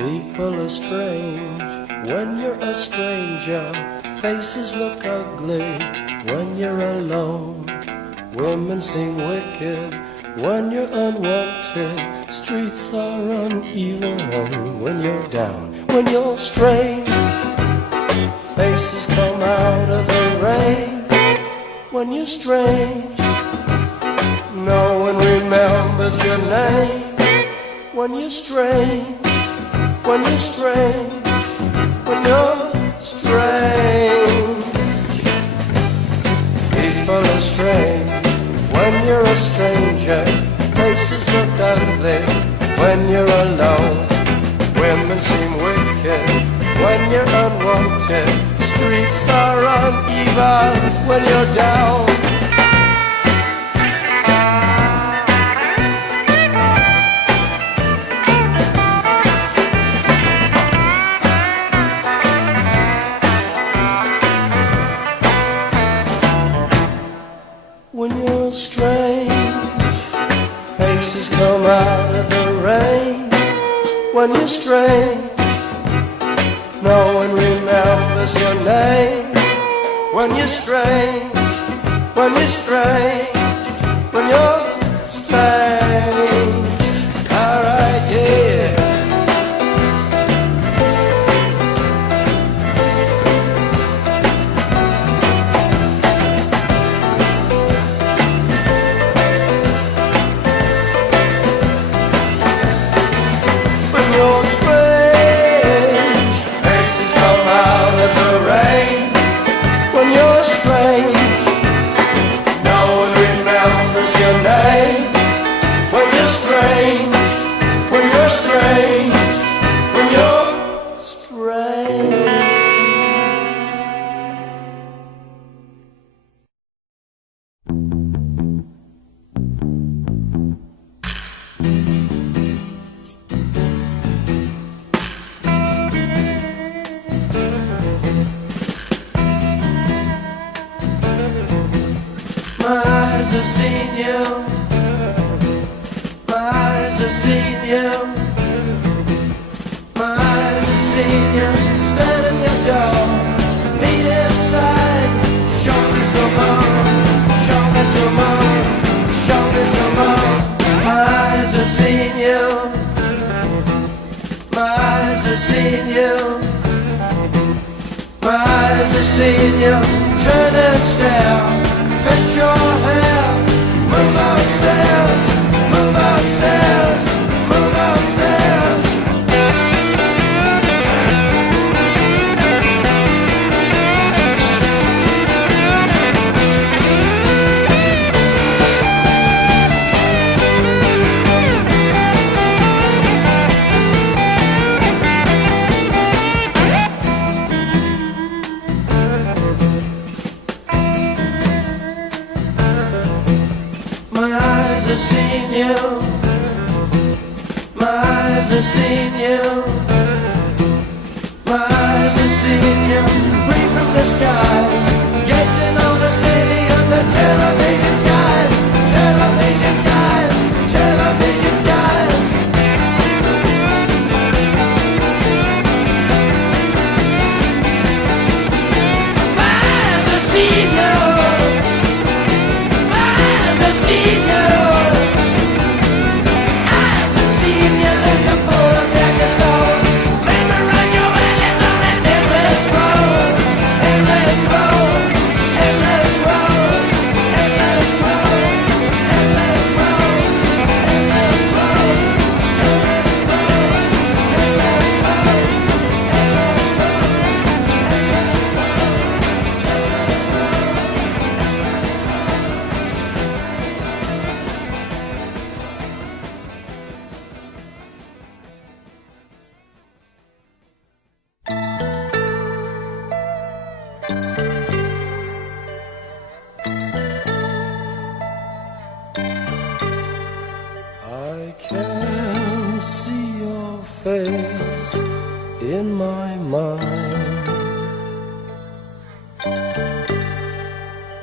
People are strange when you're a stranger. Faces look ugly when you're alone. Women seem wicked when you're unwanted. Streets are uneven when you're down. When you're strange, faces come out of the rain. When you're strange, no one remembers your name. When you're strange, when you're strange, when you're strange. People are strange when you're a stranger. Faces look ugly when you're alone. Women seem wicked when you're unwanted. Streets are uneven when you're down. When you're strange, faces come out of the rain. When you're strange, no one remembers your name. When you're strange, when you're strange, when you're strange. Alright, yeah.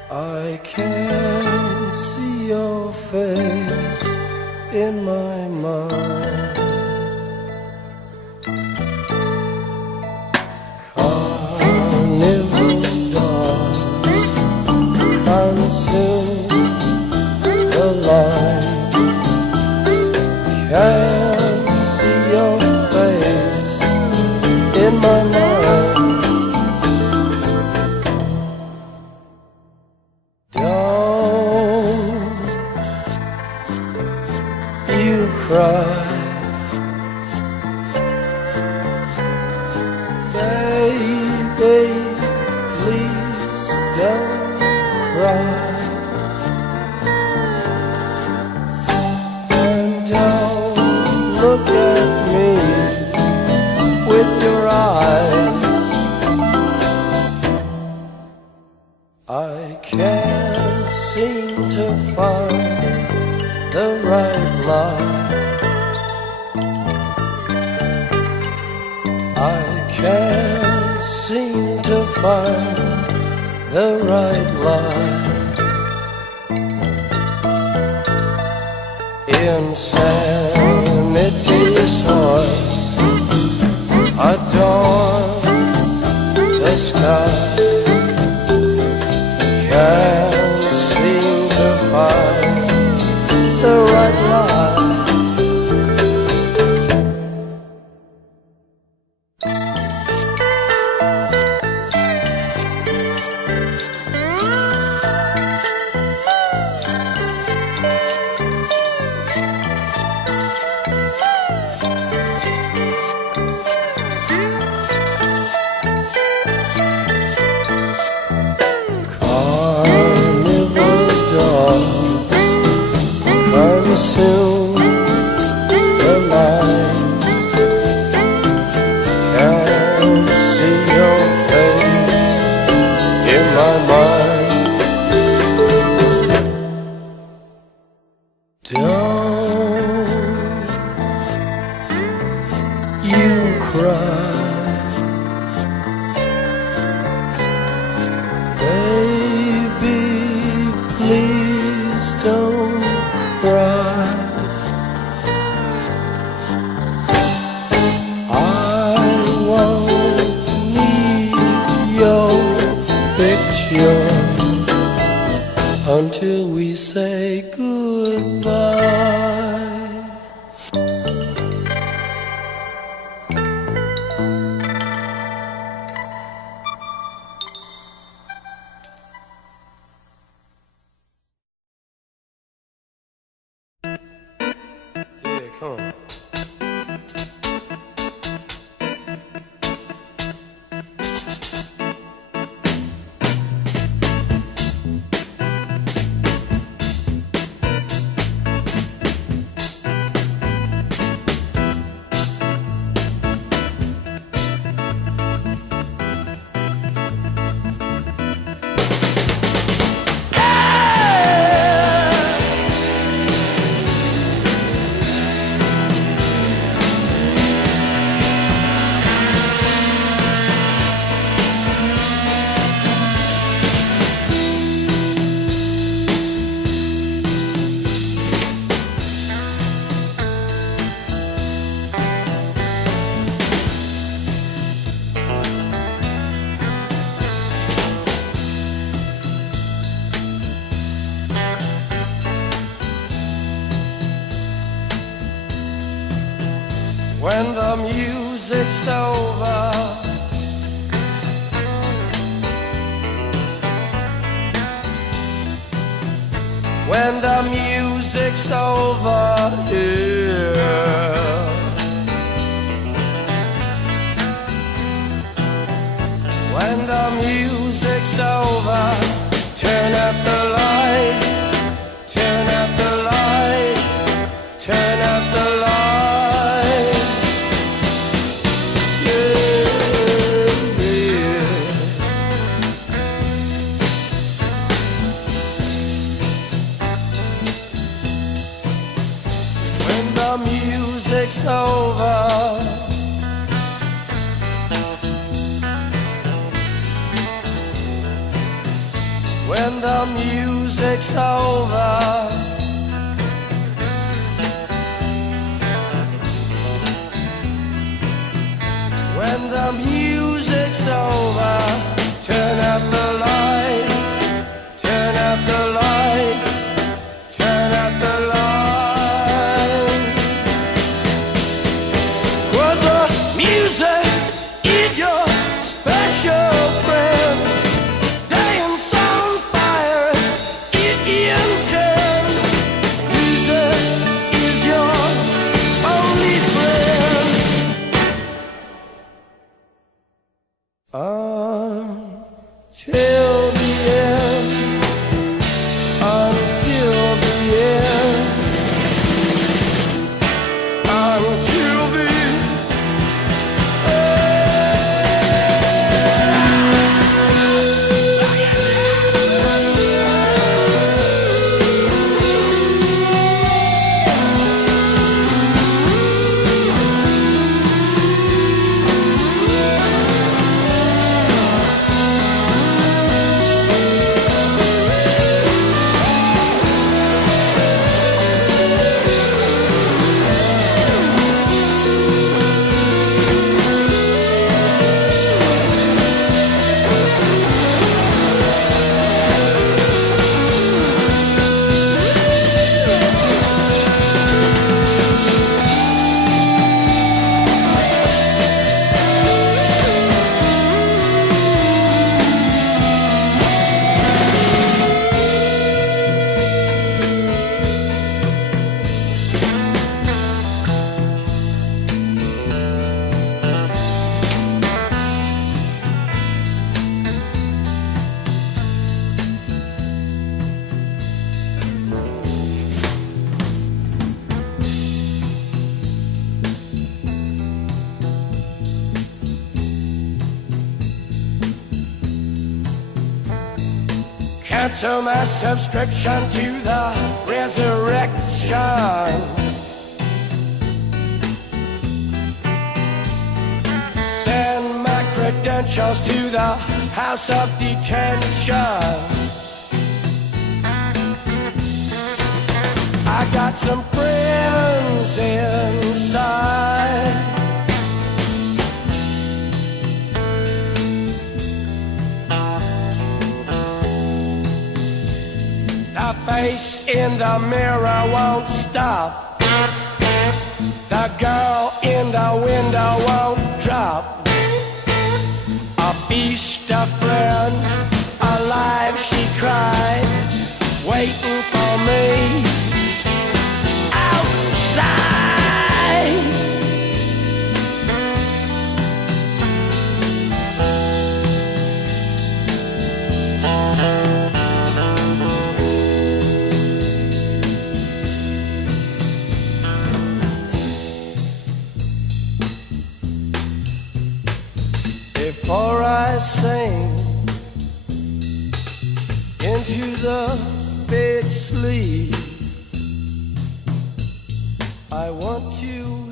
I can see your face in my mind. can see your face in my mind. Don't you cry, baby, please don't cry. Look at me with your eyes. I can't seem to find the right line. I can't seem to find the right line. Insanity's horse adorns the sky. Can't seem to find the right line. Soon the lines can't see your face in my mind. Don't you cry, baby, please don't cry. Until we say goodbye. Yeah, come on. When the music's over, when the music's over here, when the music's over, turn up the lights, turn up the lights, turn up the lights. Music's over, when the music's over, when the music's over, turn up the lights, turn up the lights, turn up the lights. Cancel my subscription to the resurrection. Send my credentials to the house of detention. I got some friends inside. The face in the mirror won't stop. The girl in the window won't drop. A feast of friends, alive she cried, waiting for me outside. Before I sing into the big sleep, I want to